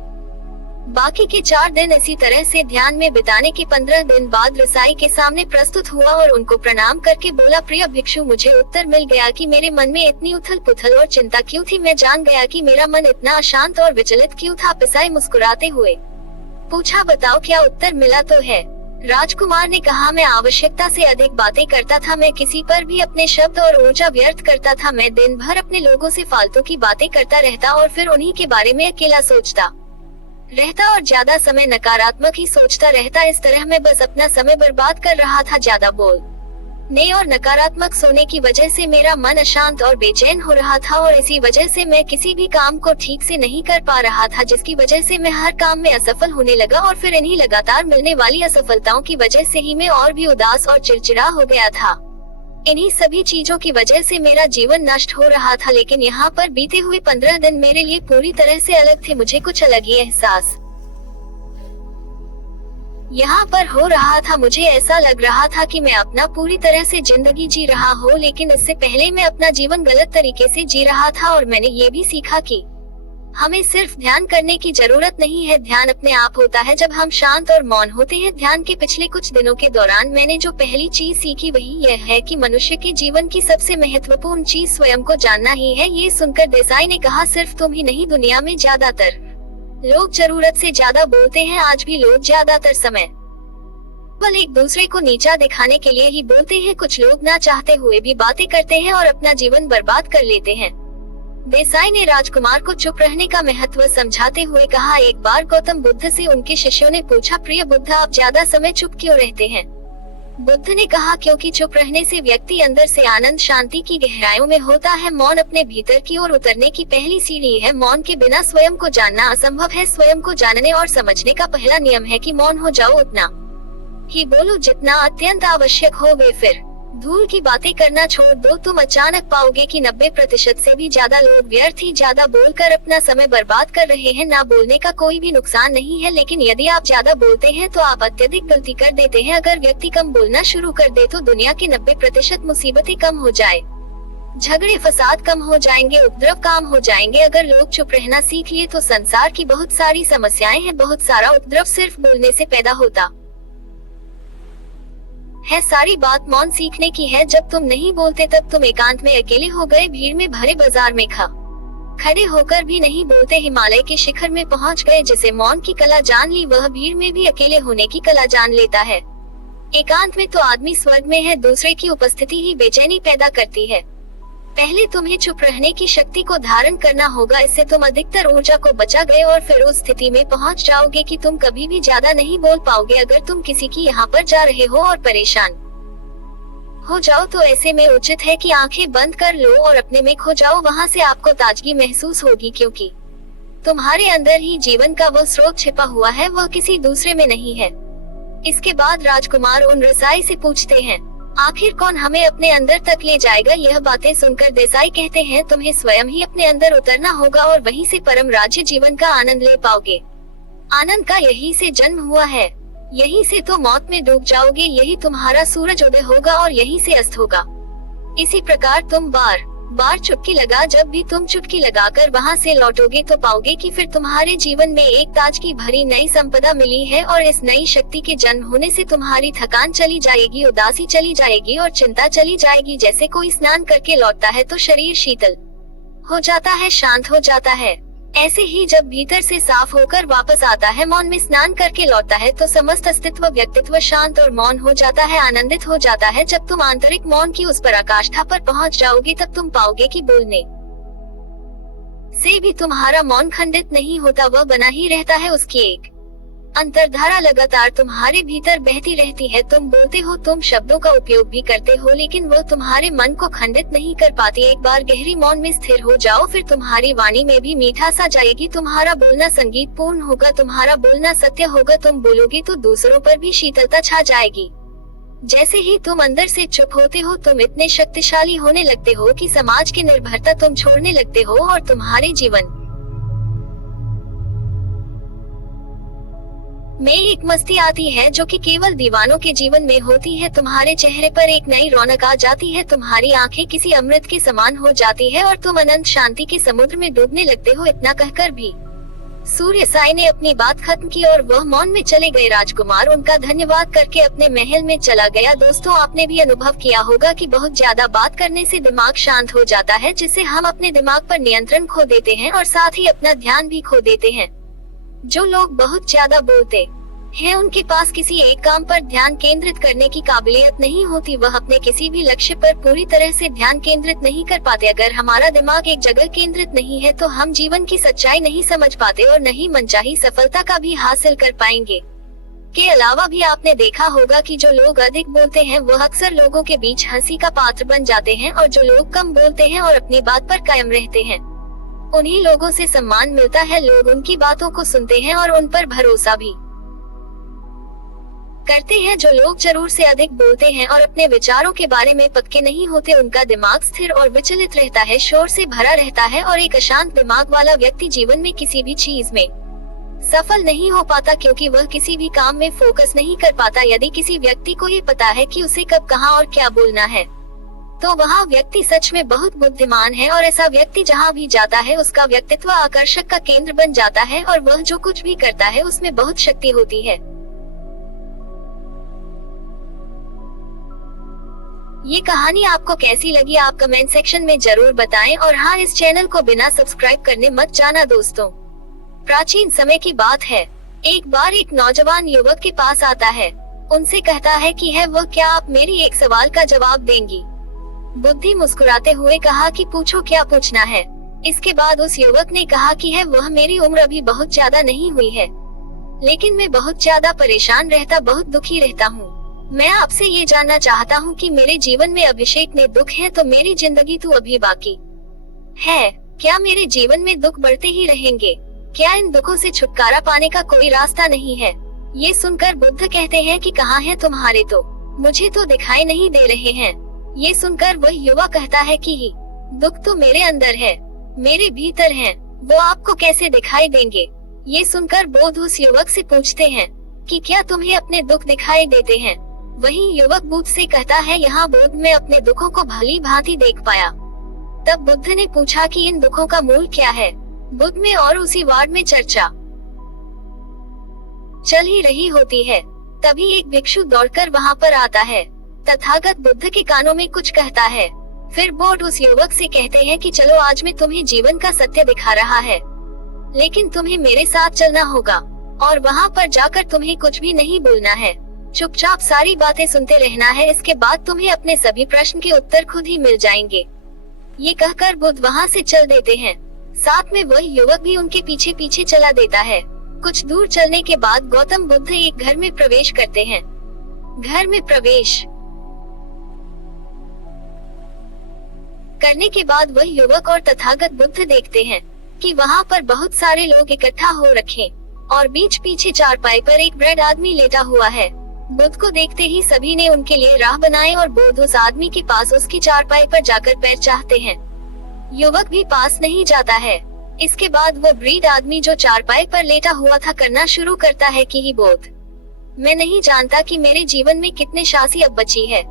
बाकी के 4 दिन इसी तरह से ध्यान में बिताने के 15 दिन बाद रसाई के सामने प्रस्तुत हुआ और उनको प्रणाम करके बोला, प्रिय भिक्षु, मुझे उत्तर मिल गया कि मेरे मन में इतनी उथल पुथल और चिंता क्यों थी। मैं जान गया कि मेरा मन इतना अशांत और विचलित क्यों था। पिसाई मुस्कुराते हुए पूछा, बताओ क्या उत्तर मिला तो है? राजकुमार ने कहा, मैं आवश्यकता से अधिक बातें करता था। मैं किसी पर भी अपने शब्द और ऊर्जा व्यर्थ करता था। मैं दिन भर अपने लोगों से फालतू की बातें करता रहता और फिर उन्हीं के बारे में अकेला सोचता रहता और ज्यादा समय नकारात्मक ही सोचता रहता। इस तरह मैं बस अपना समय बर्बाद कर रहा था। ज्यादा बोलने और नकारात्मक सोने की वजह से मेरा मन अशांत और बेचैन हो रहा था और इसी वजह से मैं किसी भी काम को ठीक से नहीं कर पा रहा था, जिसकी वजह से मैं हर काम में असफल होने लगा और फिर इन्हीं लगातार मिलने वाली असफलताओं की वजह से ही मैं और भी उदास और चिड़चिड़ा हो गया था। इन्हीं सभी चीजों की वजह से मेरा जीवन नष्ट हो रहा था। लेकिन यहाँ पर बीते हुए 15 दिन मेरे लिए पूरी तरह से अलग थे। मुझे कुछ अलग ही एहसास यहाँ पर हो रहा था। मुझे ऐसा लग रहा था कि मैं अपना पूरी तरह से जिंदगी जी रहा हूँ, लेकिन इससे पहले मैं अपना जीवन गलत तरीके से जी रहा था। और मैंने ये भी सीखा कि हमें सिर्फ ध्यान करने की जरूरत नहीं है, ध्यान अपने आप होता है जब हम शांत और मौन होते हैं। ध्यान के पिछले कुछ दिनों के दौरान मैंने जो पहली चीज सीखी वही यह है कि मनुष्य के जीवन की सबसे महत्वपूर्ण चीज स्वयं को जानना ही है। ये सुनकर देसाई ने कहा, सिर्फ तुम ही नहीं, दुनिया में ज्यादातर लोग जरूरत से ज्यादा बोलते हैं। आज भी लोग ज्यादातर समय केवल एक दूसरे को नीचा दिखाने के लिए ही बोलते हैं। कुछ लोग ना चाहते हुए भी बातें करते हैं और अपना जीवन बर्बाद कर लेते हैं। देसाई ने राजकुमार को चुप रहने का महत्व समझाते हुए कहा, एक बार गौतम बुद्ध से उनके शिष्यों ने पूछा, प्रिय बुद्ध, आप ज्यादा समय चुप क्यों रहते हैं? बुद्ध ने कहा, क्योंकि चुप रहने से व्यक्ति अंदर से आनंद शांति की गहराइयों में होता है। मौन अपने भीतर की ओर उतरने की पहली सीढ़ी है। मौन के बिना स्वयं को जानना असंभव है। स्वयं को जानने और समझने का पहला नियम है कि मौन हो जाओ, उतना ही बोलो जितना अत्यंत आवश्यक हो। वे फिर धूल की बातें करना छोड़ दो। तुम अचानक पाओगे कि 90% से भी ज्यादा लोग व्यर्थ ही ज्यादा बोलकर अपना समय बर्बाद कर रहे हैं। ना बोलने का कोई भी नुकसान नहीं है, लेकिन यदि आप ज्यादा बोलते हैं तो आप अत्यधिक गलती कर देते हैं। अगर व्यक्ति कम बोलना शुरू कर दे तो दुनिया की 90% मुसीबतें कम हो जाए, झगड़े फसाद कम हो जाएंगे, उपद्रव काम हो जाएंगे। अगर लोग चुप रहना सीख लिए तो संसार की बहुत सारी समस्याएं हैं। बहुत सारा उपद्रव सिर्फ बोलने से पैदा होता है। सारी बात मौन सीखने की है। जब तुम नहीं बोलते तब तुम एकांत में अकेले हो गए, भीड़ में भरे बाजार में खड़े होकर भी नहीं बोलते, हिमालय के शिखर में पहुंच गए। जिसे मौन की कला जान ली वह भीड़ में भी अकेले होने की कला जान लेता है। एकांत में तो आदमी स्वर्ग में है, दूसरे की उपस्थिति ही बेचैनी पैदा करती है। पहले तुम्हें चुप रहने की शक्ति को धारण करना होगा, इससे तुम अधिकतर ऊर्जा को बचा गए और फिर उस स्थिति में पहुंच जाओगे कि तुम कभी भी ज्यादा नहीं बोल पाओगे। अगर तुम किसी की यहाँ पर जा रहे हो और परेशान हो जाओ तो ऐसे में उचित है कि आंखें बंद कर लो और अपने में खो जाओ। वहाँ से आपको ताजगी महसूस होगी, क्योंकि तुम्हारे अंदर ही जीवन का वो स्रोत छिपा हुआ है, वह किसी दूसरे में नहीं है। इसके बाद राजकुमार उन रसाई से पूछते हैं, आखिर कौन हमें अपने अंदर तक ले जाएगा? यह बातें सुनकर देसाई कहते हैं, तुम्हें स्वयं ही अपने अंदर उतरना होगा और वहीं से परम राज्य जीवन का आनंद ले पाओगे। आनंद का यही से जन्म हुआ है, यही से तो मौत में डूब जाओगे। यही तुम्हारा सूरज उदय होगा और यही से अस्त होगा। इसी प्रकार तुम बार बार चुटकी लगा, जब भी तुम चुटकी लगाकर वहाँ से लौटोगे तो पाओगे कि फिर तुम्हारे जीवन में एक ताजगी भरी नई संपदा मिली है। और इस नई शक्ति के जन्म होने से तुम्हारी थकान चली जाएगी, उदासी चली जाएगी और चिंता चली जाएगी। जैसे कोई स्नान करके लौटता है तो शरीर शीतल हो जाता है, शांत हो जाता है। ऐसे ही जब भीतर से साफ होकर वापस आता है, मौन में स्नान करके लौटता है, तो समस्त अस्तित्व व्यक्तित्व शांत और मौन हो जाता है, आनंदित हो जाता है। जब तुम आंतरिक मौन की उस पराकाष्ठा पर पहुंच जाओगे तब तुम पाओगे कि बोलने से भी तुम्हारा मौन खंडित नहीं होता, वह बना ही रहता है। उसकी एक अंतर्धारा लगातार तुम्हारे भीतर बहती रहती है। तुम बोलते हो, तुम शब्दों का उपयोग भी करते हो, लेकिन वह तुम्हारे मन को खंडित नहीं कर पाती। एक बार गहरी मौन में स्थिर हो जाओ, फिर तुम्हारी वाणी में भी मीठास आ जाएगी। तुम्हारा बोलना संगीत पूर्ण होगा, तुम्हारा बोलना सत्य होगा। तुम बोलोगे तो दूसरों पर भी शीतलता छा जाएगी। जैसे ही तुम अंदर से चुप होते हो, तुम इतने शक्तिशाली होने लगते हो कि समाज की निर्भरता तुम छोड़ने लगते हो और तुम्हारे जीवन में एक मस्ती आती है जो कि केवल दीवानों के जीवन में होती है। तुम्हारे चेहरे पर एक नई रौनक आ जाती है, तुम्हारी आंखें किसी अमृत के समान हो जाती है और तुम अनंत शांति के समुद्र में डूबने लगते हो। इतना कहकर भी सूर्य साई ने अपनी बात खत्म की और वह मौन में चले गए। राजकुमार उनका धन्यवाद करके अपने महल में चला गया। दोस्तों, आपने भी अनुभव किया होगा कि बहुत ज्यादा बात करने से दिमाग शांत हो जाता है, जिससे हम अपने दिमाग पर नियंत्रण खो देते हैं और साथ ही अपना ध्यान भी खो देते हैं। जो लोग बहुत ज्यादा बोलते हैं उनके पास किसी एक काम पर ध्यान केंद्रित करने की काबिलियत नहीं होती, वह अपने किसी भी लक्ष्य पर पूरी तरह से ध्यान केंद्रित नहीं कर पाते। अगर हमारा दिमाग एक जगह केंद्रित नहीं है तो हम जीवन की सच्चाई नहीं समझ पाते और नहीं मनचाही सफलता का भी हासिल कर पाएंगे। के अलावा भी आपने देखा होगा कि जो लोग अधिक बोलते हैं वह अक्सर लोगों के बीच हंसी का पात्र बन जाते हैं, और जो लोग कम बोलते हैं और अपनी बात पर कायम रहते हैं उन्हीं लोगों से सम्मान मिलता है। लोग उनकी बातों को सुनते हैं और उन पर भरोसा भी करते हैं। जो लोग जरूर से अधिक बोलते हैं और अपने विचारों के बारे में पक्के नहीं होते, उनका दिमाग स्थिर और विचलित रहता है, शोर से भरा रहता है, और एक अशांत दिमाग वाला व्यक्ति जीवन में किसी भी चीज में सफल नहीं हो पाता, क्योंकि वह किसी भी काम में फोकस नहीं कर पाता। यदि किसी व्यक्ति को ये पता है कि उसे कब, कहां और क्या बोलना है, तो वह व्यक्ति सच में बहुत बुद्धिमान है, और ऐसा व्यक्ति जहां भी जाता है उसका व्यक्तित्व आकर्षक का केंद्र बन जाता है, और वह जो कुछ भी करता है उसमें बहुत शक्ति होती है। ये कहानी आपको कैसी लगी आप कमेंट सेक्शन में जरूर बताएं, और हाँ, इस चैनल को बिना सब्सक्राइब करने मत जाना दोस्तों। प्राचीन समय की बात है, एक बार एक नौजवान युवक के पास आता है, उनसे कहता है कि है वह, क्या आप मेरी एक सवाल का जवाब देंगी? बुद्धि मुस्कुराते हुए कहा कि पूछो, क्या पूछना है? इसके बाद उस युवक ने कहा कि है वह मेरी उम्र अभी बहुत ज्यादा नहीं हुई है, लेकिन मैं बहुत ज्यादा परेशान रहता, बहुत दुखी रहता हूँ। मैं आपसे ये जानना चाहता हूँ कि मेरे जीवन में अभिषेक में दुख है तो मेरी जिंदगी तो अभी बाकी है। क्या मेरे जीवन में दुख बढ़ते ही रहेंगे? क्या इन दुखों से छुटकारा पाने का कोई रास्ता नहीं है? ये सुनकर बुद्ध कहते हैं कि कहाँ है तुम्हारे, तो मुझे तो दिखाई नहीं दे रहे हैं। ये सुनकर वह युवा कहता है कि ही दुख तो मेरे अंदर है, मेरे भीतर हैं, वो आपको कैसे दिखाई देंगे? ये सुनकर बुद्ध उस युवक से पूछते हैं कि क्या तुम्हें अपने दुख दिखाई देते हैं? वही युवक बुद्ध से कहता है, यहाँ बुद्ध मैं अपने दुखों को भली भांति देख पाया। तब बुद्ध ने पूछा कि इन दुखों का मूल क्या है? बुद्ध में और उसी वार्ड में चर्चा चल ही रही होती है। तभी एक भिक्षु दौड़कर वहाँ पर आता है। तथागत बुद्ध के कानों में कुछ कहता है। फिर बुद्ध उस युवक से कहते हैं कि चलो आज मैं तुम्हें जीवन का सत्य दिखा रहा है, लेकिन तुम्हें मेरे साथ चलना होगा और वहाँ पर जाकर तुम्हें कुछ भी नहीं बोलना है, चुपचाप सारी बातें सुनते रहना है। इसके बाद तुम्हें अपने सभी प्रश्न के उत्तर खुद ही मिल जाएंगे। ये कहकर बुद्ध वहाँ से चल देते हैं। साथ में वह युवक भी उनके पीछे पीछे चला देता है। कुछ दूर चलने के बाद गौतम बुद्ध एक घर में प्रवेश करते हैं। घर में प्रवेश करने के बाद वह युवक और तथागत बुद्ध देखते हैं कि वहाँ पर बहुत सारे लोग इकट्ठा हो रखे और बीच पीछे चारपाई पर एक वृद्ध आदमी लेटा हुआ है। बुद्ध को देखते ही सभी ने उनके लिए राह बनाई और बुद्ध उस आदमी के पास उसकी चारपाई पर जाकर पैर चाहते हैं। युवक भी पास नहीं जाता है। इसके बाद वो वृद्ध आदमी जो चारपाई पर लेटा हुआ था करना शुरू करता है कि ही बुद्ध, मैं नहीं जानता कि मेरे जीवन में कितने शासी अब बची है।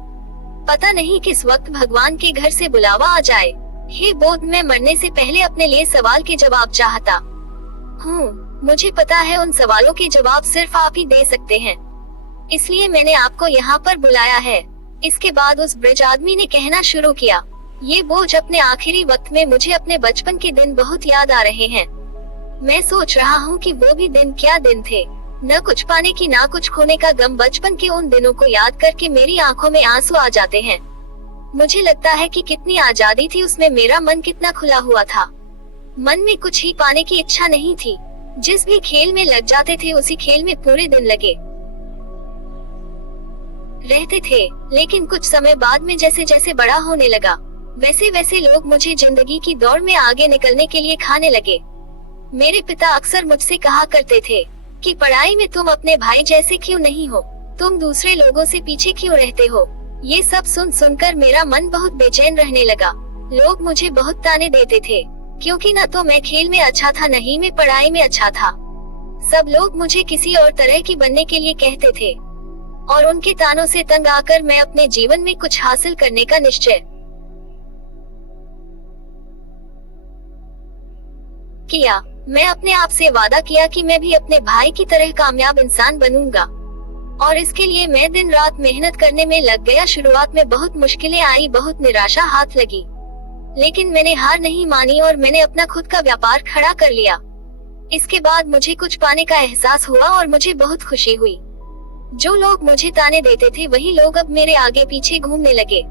पता नहीं किस वक्त भगवान के घर से बुलावा आ जाए। हे बुद्ध, मैं मरने से पहले अपने लिए सवाल के जवाब चाहता हूँ। मुझे पता है उन सवालों के जवाब सिर्फ आप ही दे सकते हैं, इसलिए मैंने आपको यहाँ पर बुलाया है। इसके बाद उस वृद्ध आदमी ने कहना शुरू किया, ये बोझ अपने आखिरी वक्त में मुझे अपने बचपन के दिन बहुत याद आ रहे हैं। मैं सोच रहा हूँ कि वो भी दिन क्या दिन थे, न कुछ पाने की ना कुछ खोने का गम। बचपन के उन दिनों को याद करके मेरी आंखों में आंसू आ जाते हैं। मुझे लगता है कि कितनी आजादी थी उसमें, मेरा मन कितना खुला हुआ था। मन में कुछ ही पाने की इच्छा नहीं थी। जिस भी खेल में लग जाते थे उसी खेल में पूरे दिन लगे रहते थे। लेकिन कुछ समय बाद में जैसे जैसे बड़ा होने लगा वैसे वैसे लोग मुझे जिंदगी की दौड़ में आगे निकलने के लिए खाने लगे। मेरे पिता अक्सर मुझसे कहा करते थे कि पढ़ाई में तुम अपने भाई जैसे क्यों नहीं हो, तुम दूसरे लोगों से पीछे क्यों रहते हो। ये सब सुन सुनकर मेरा मन बहुत बेचैन रहने लगा। लोग मुझे बहुत ताने देते थे क्योंकि न तो मैं खेल में अच्छा था, न ही मैं पढ़ाई में अच्छा था। सब लोग मुझे किसी और तरह की बनने के लिए कहते थे और उनके तानों से तंग आकर मैं अपने जीवन में कुछ हासिल करने का निश्चय किया। मैं अपने आप से वादा किया कि मैं भी अपने भाई की तरह कामयाब इंसान बनूंगा और इसके लिए मैं दिन रात मेहनत करने में लग गया। शुरुआत में बहुत मुश्किलें आई, बहुत निराशा हाथ लगी, लेकिन मैंने हार नहीं मानी और मैंने अपना खुद का व्यापार खड़ा कर लिया। इसके बाद मुझे कुछ पाने का एहसास हुआ और मुझे बहुत खुशी हुई। जो लोग मुझे ताने देते थे वही लोग अब मेरे आगे पीछे घूमने लगे।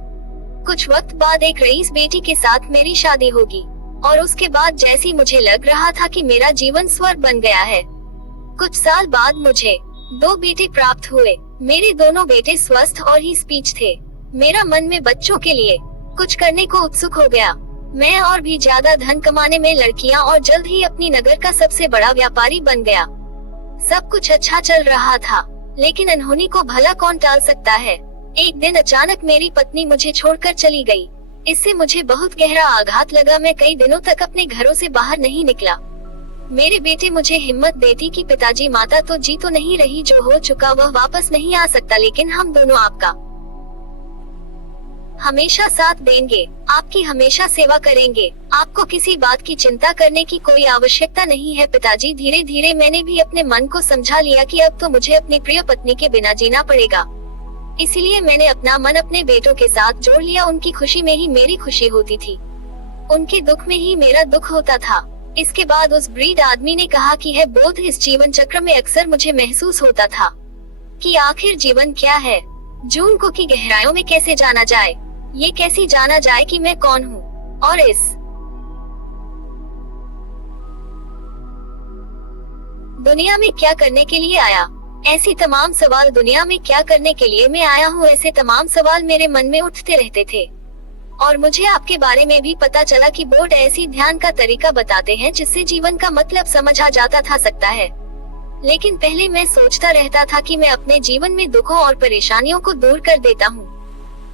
कुछ वक्त बाद एक रईस बेटी के साथ मेरी शादी होगी और उसके बाद जैसी मुझे लग रहा था कि मेरा जीवन स्वर्ग बन गया है। कुछ साल बाद मुझे 2 बेटे प्राप्त हुए। मेरे दोनों बेटे स्वस्थ और ही स्पीच थे। मेरा मन में बच्चों के लिए कुछ करने को उत्सुक हो गया। मैं और भी ज्यादा धन कमाने में लड़कियां और जल्द ही अपनी नगर का सबसे बड़ा व्यापारी बन गया। सब कुछ अच्छा चल रहा था, लेकिन अनहोनी को भला कौन टाल सकता है। एक दिन अचानक मेरी पत्नी मुझे छोड़कर चली गई। इससे मुझे बहुत गहरा आघात लगा। मैं कई दिनों तक अपने घरों से बाहर नहीं निकला। मेरे बेटे मुझे हिम्मत देती कि पिताजी, माता तो जी तो नहीं रही, जो हो चुका वह वापस नहीं आ सकता, लेकिन हम दोनों आपका हमेशा साथ देंगे, आपकी हमेशा सेवा करेंगे। आपको किसी बात की चिंता करने की कोई आवश्यकता नहीं है पिताजी। धीरे धीरे मैंने भी अपने मन को समझा लिया कि अब तो मुझे अपनी प्रिय पत्नी के बिना जीना पड़ेगा। इसीलिए मैंने अपना मन अपने बेटों के साथ जोड़ लिया। उनकी खुशी में ही मेरी खुशी होती थी, उनके दुख में ही मेरा दुख होता था। इसके बाद उस वृद्ध आदमी ने कहा कि है बोध, इस जीवन चक्र में अक्सर मुझे महसूस होता था कि आखिर जीवन क्या है, जून को की गहराइयों में कैसे जाना जाए, ये कैसे जाना जाए कि मैं कौन हूँ और इस दुनिया में क्या करने के लिए आया? ऐसी तमाम सवाल, दुनिया में क्या करने के लिए मैं आया हूँ, ऐसे तमाम सवाल मेरे मन में उठते रहते थे। और मुझे आपके बारे में भी पता चला कि बोध ऐसी ध्यान का तरीका बताते हैं जिससे जीवन का मतलब समझ आ जाता था सकता है। लेकिन पहले मैं सोचता रहता था कि मैं अपने जीवन में दुखों और परेशानियों को दूर कर देता हूँ,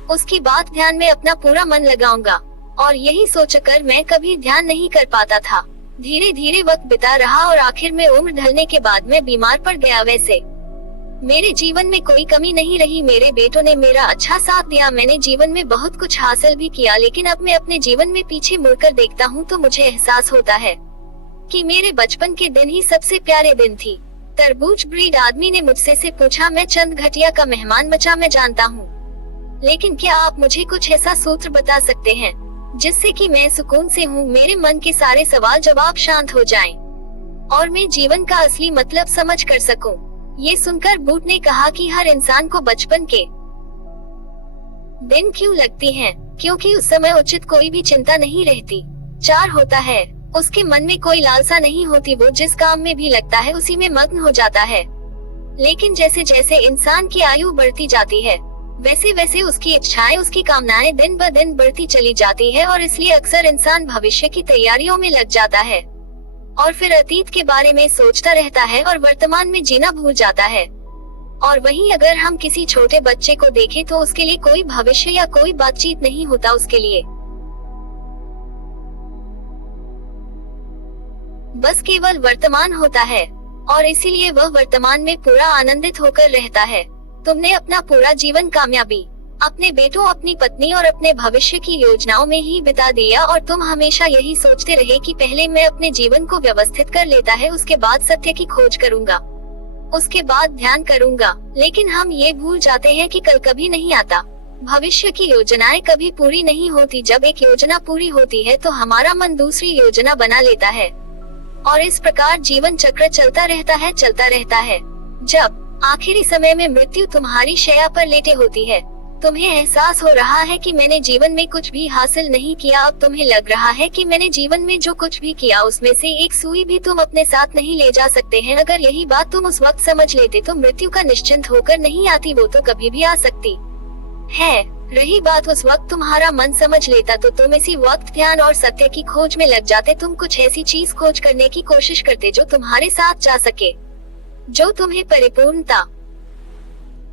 उसके बाद ध्यान में अपना पूरा मन लगाऊंगा। और यही सोचकर मैं कभी ध्यान नहीं कर पाता था। धीरे धीरे वक्त बिता रहा और आखिर में उम्र ढलने के बाद मैं बीमार पड़ गया। वैसे मेरे जीवन में कोई कमी नहीं रही, मेरे बेटों ने मेरा अच्छा साथ दिया, मैंने जीवन में बहुत कुछ हासिल भी किया। लेकिन अब मैं अपने जीवन में पीछे मुड़कर देखता हूँ तो मुझे एहसास होता है कि मेरे बचपन के दिन ही सबसे प्यारे दिन थी। तरबूज ब्रीड आदमी ने मुझसे से पूछा, मैं चंद घटिया का मेहमान बचा, मैं जानता हूँ, लेकिन क्या आप मुझे कुछ ऐसा सूत्र बता सकते हैं जिससे कि मैं सुकून से हूँ, मेरे मन के सारे सवाल जवाब शांत हो जाएं और मैं जीवन का असली मतलब समझ कर सकूं। ये सुनकर बूट ने कहा कि हर इंसान को बचपन के दिन क्यों लगती हैं? क्योंकि उस समय उचित कोई भी चिंता नहीं रहती, चार होता है, उसके मन में कोई लालसा नहीं होती, वो जिस काम में भी लगता है उसी में मग्न हो जाता है। लेकिन जैसे जैसे इंसान की आयु बढ़ती जाती है वैसे वैसे उसकी इच्छाएं, उसकी कामनाएं दिन ब दिन बढ़ती चली जाती है और इसलिए अक्सर इंसान भविष्य की तैयारियों में लग जाता है और फिर अतीत के बारे में सोचता रहता है और वर्तमान में जीना भूल जाता है। और वहीं अगर हम किसी छोटे बच्चे को देखें तो उसके लिए कोई भविष्य या कोई बातचीत नहीं होता, उसके लिए बस केवल वर्तमान होता है और इसीलिए वह वर्तमान में पूरा आनंदित होकर रहता है। तुमने अपना पूरा जीवन कामयाबी, अपने बेटों, अपनी पत्नी और अपने भविष्य की योजनाओं में ही बिता दिया और तुम हमेशा यही सोचते रहे कि पहले मैं अपने जीवन को व्यवस्थित कर लेता है, उसके बाद सत्य की खोज करूंगा, उसके बाद ध्यान करूंगा। लेकिन हम ये भूल जाते हैं कि कल कभी नहीं आता, भविष्य की योजनाएं कभी पूरी नहीं होती। जब एक योजना पूरी होती है तो हमारा मन दूसरी योजना बना लेता है और इस प्रकार जीवन चक्र चलता रहता है। जब आखिरी समय में मृत्यु तुम्हारी शैया पर लेटे होती है, तुम्हें एहसास हो रहा है कि मैंने जीवन में कुछ भी हासिल नहीं किया। अब तुम्हें लग रहा है कि मैंने जीवन में जो कुछ भी किया उसमें से एक सुई भी तुम अपने साथ नहीं ले जा सकते हैं। अगर यही बात तुम उस वक्त समझ लेते तो मृत्यु का निश्चिंत होकर नहीं आती, वो तो कभी भी आ सकती है। रही बात उस वक्त तुम्हारा मन समझ लेता तो तुम इसी वक्त ध्यान और सत्य की खोज में लग जाते। तुम कुछ ऐसी चीज खोज करने की कोशिश करते जो तुम्हारे साथ जा सके, जो तुम्हें परिपूर्णता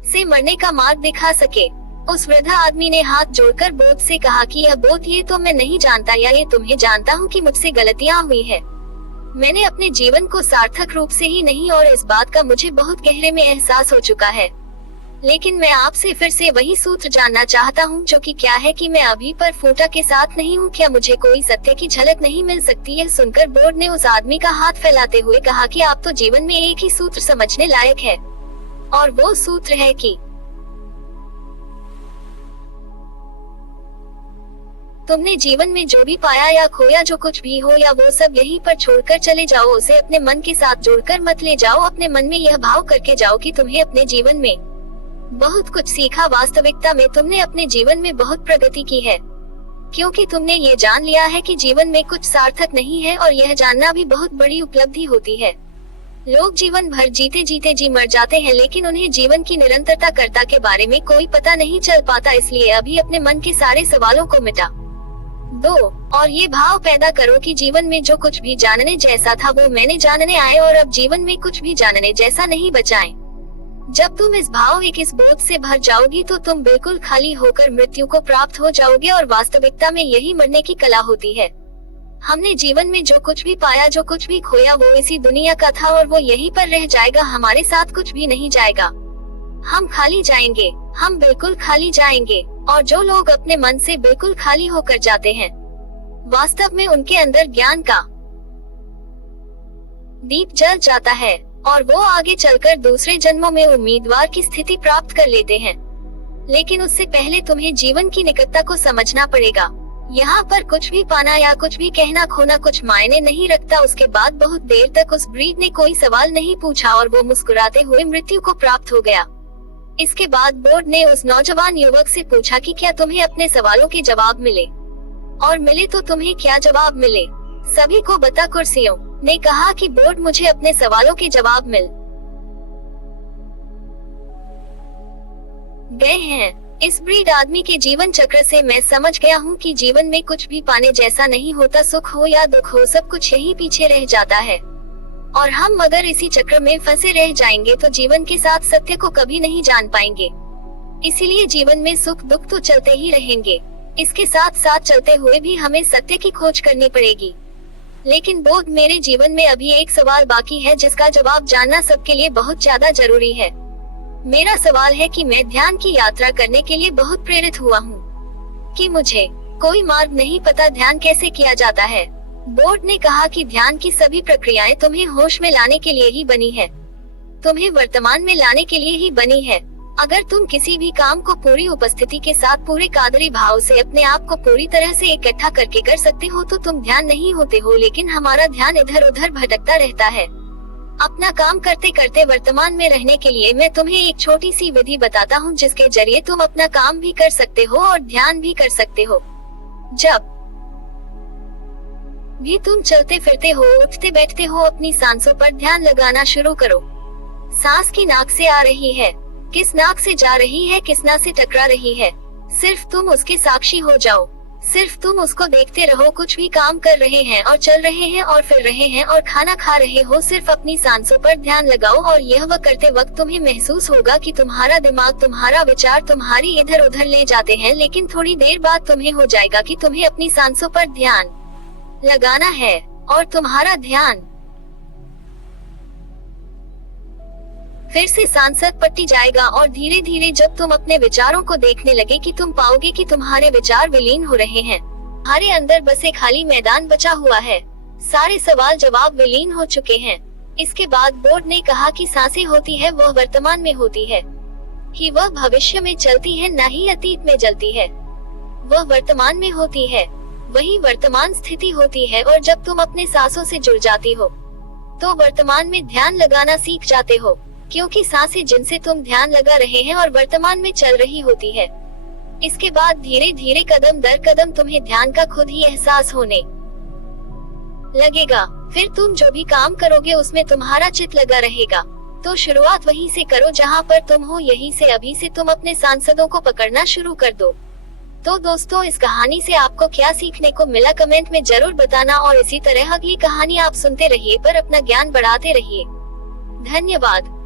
से मरने का मार्ग दिखा सके। उस वृद्ध आदमी ने हाथ जोड़कर बोध से कहा कि यह बोध, ये तो मैं नहीं जानता या ये तुम्हें जानता हूँ कि मुझसे गलतियाँ हुई है। मैंने अपने जीवन को सार्थक रूप से ही नहीं और इस बात का मुझे बहुत गहरे में एहसास हो चुका है। लेकिन मैं आपसे फिर से वही सूत्र जानना चाहता हूँ, जो कि क्या है कि मैं अभी पर फोटा के साथ नहीं हूँ। क्या मुझे कोई सत्य की झलक नहीं मिल सकती? यह सुनकर बोर्ड ने उस आदमी का हाथ फैलाते हुए कहा कि आप तो जीवन में एक ही सूत्र समझने लायक है और वो सूत्र है कि तुमने जीवन में जो भी पाया या खोया, जो कुछ भी हो या वो सब यहीं पर छोड़कर चले जाओ, उसे अपने मन के साथ जोड़कर मत ले जाओ। अपने मन में यह भाव करके जाओ कि तुम्हें अपने जीवन में बहुत कुछ सीखा। वास्तविकता में तुमने अपने जीवन में बहुत प्रगति की है, क्योंकि तुमने ये जान लिया है कि जीवन में कुछ सार्थक नहीं है और यह जानना भी बहुत बड़ी उपलब्धि होती है। लोग जीवन भर जीते जीते जी मर जाते हैं, लेकिन उन्हें जीवन की निरंतरता कर्ता के बारे में कोई पता नहीं चल पाता। इसलिए अभी अपने मन के सारे सवालों को मिटा दो और ये भाव पैदा करो कि जीवन में जो कुछ भी जानने जैसा था वो मैंने जानने आए और अब जीवन में कुछ भी जानने जैसा नहीं बचाएं। जब तुम इस भाव, इस बोध से भर जाओगी तो तुम बिल्कुल खाली होकर मृत्यु को प्राप्त हो जाओगे। और वास्तविकता में यही मरने की कला होती है। हमने जीवन में जो कुछ भी पाया, जो कुछ भी खोया, वो इसी दुनिया का था और वो यहीं पर रह जाएगा। हमारे साथ कुछ भी नहीं जाएगा। हम खाली जाएंगे, हम बिल्कुल खाली जाएंगे। और जो लोग अपने मन से बिल्कुल खाली होकर जाते हैं, वास्तव में उनके अंदर ज्ञान का दीप जल जाता है और वो आगे चलकर दूसरे जन्मों में उम्मीदवार की स्थिति प्राप्त कर लेते हैं। लेकिन उससे पहले तुम्हें जीवन की निकटता को समझना पड़ेगा। यहाँ पर कुछ भी पाना या कुछ भी कहना खोना कुछ मायने नहीं रखता। उसके बाद बहुत देर तक उस ब्रीड ने कोई सवाल नहीं पूछा और वो मुस्कुराते हुए मृत्यु को प्राप्त हो गया। इसके बाद बोर्ड ने उस नौजवान युवक से पूछा कि क्या तुम्हें अपने सवालों के जवाब मिले, और मिले तो तुम्हें क्या जवाब मिले? सभी को बता कुर्सियों ने कहा कि बोर्ड मुझे अपने सवालों के जवाब मिल गए हैं। इस ब्रीड आदमी के जीवन चक्र से मैं समझ गया हूँ कि जीवन में कुछ भी पाने जैसा नहीं होता, सुख हो या दुख हो सब कुछ यही पीछे रह जाता है। और हम अगर इसी चक्र में फंसे रह जाएंगे तो जीवन के साथ सत्य को कभी नहीं जान पाएंगे। इसीलिए जीवन में सुख दुख तो चलते ही रहेंगे, इसके साथ साथ चलते हुए भी हमें सत्य की खोज करनी पड़ेगी। लेकिन बोध, मेरे जीवन में अभी एक सवाल बाकी है जिसका जवाब जानना सबके लिए बहुत ज्यादा जरूरी है। मेरा सवाल है कि मैं ध्यान की यात्रा करने के लिए बहुत प्रेरित हुआ हूँ कि मुझे कोई मार्ग नहीं पता ध्यान कैसे किया जाता है। बोर्ड ने कहा कि ध्यान की सभी प्रक्रियाएं तुम्हें होश में लाने के लिए ही बनी है, तुम्हें वर्तमान में लाने के लिए ही बनी है। अगर तुम किसी भी काम को पूरी उपस्थिति के साथ पूरे कादरी भाव से अपने आप को पूरी तरह से इकट्ठा करके कर सकते हो तो तुम ध्यान नहीं होते हो। लेकिन हमारा ध्यान इधर उधर भटकता रहता है। अपना काम करते करते वर्तमान में रहने के लिए मैं तुम्हें एक छोटी सी विधि बताता हूँ जिसके जरिए तुम अपना काम भी कर सकते हो और ध्यान भी कर सकते हो। जब भी तुम चलते फिरते हो, उठते बैठते हो, अपनी सांसों पर ध्यान लगाना शुरू करो। सांस की नाक से आ रही है, किस नाक से जा रही है, किस नाक से टकरा रही है, सिर्फ तुम उसके साक्षी हो जाओ। सिर्फ तुम उसको देखते रहो। कुछ भी काम कर रहे हैं और चल रहे हैं और फिर रहे हैं और खाना खा रहे हो, सिर्फ अपनी सांसों पर ध्यान लगाओ। और यह वह करते वक्त तुम्हें महसूस होगा कि तुम्हारा दिमाग, तुम्हारा विचार तुम्हारी इधर उधर ले जाते हैं, लेकिन थोड़ी देर बाद तुम्हें हो जाएगा कि तुम्हें अपनी सांसों पर ध्यान लगाना है और तुम्हारा ध्यान फिर से सांसद पट्टी जाएगा। और धीरे धीरे जब तुम अपने विचारों को देखने लगे कि तुम पाओगे कि तुम्हारे विचार विलीन हो रहे हैं, तुम्हारे अंदर बस एक खाली मैदान बचा हुआ है, सारे सवाल जवाब विलीन हो चुके हैं। इसके बाद बोर्ड ने कहा कि सांसें होती है वह वर्तमान में होती है, कि वह भविष्य में चलती है न ही अतीत में जलती है, वह वर्तमान में होती है, वही वर्तमान स्थिति होती है। और जब तुम अपने सांसों से जुड़ जाती हो तो वर्तमान में ध्यान लगाना सीख जाते हो, क्योंकि सांसें जिनसे तुम ध्यान लगा रहे हैं और वर्तमान में चल रही होती है। इसके बाद धीरे धीरे कदम दर कदम तुम्हें ध्यान का खुद ही एहसास होने लगेगा। फिर तुम जो भी काम करोगे उसमें तुम्हारा चित्त लगा रहेगा। तो शुरुआत वहीं से करो जहां पर तुम हो, यहीं से अभी से तुम अपने सांसदों को पकड़ना शुरू कर दो। तो दोस्तों, इस कहानी से आपको क्या सीखने को मिला कमेंट में जरूर बताना, और इसी तरह अगली कहानी आप सुनते रहिए पर अपना ज्ञान बढ़ाते रहिए। धन्यवाद।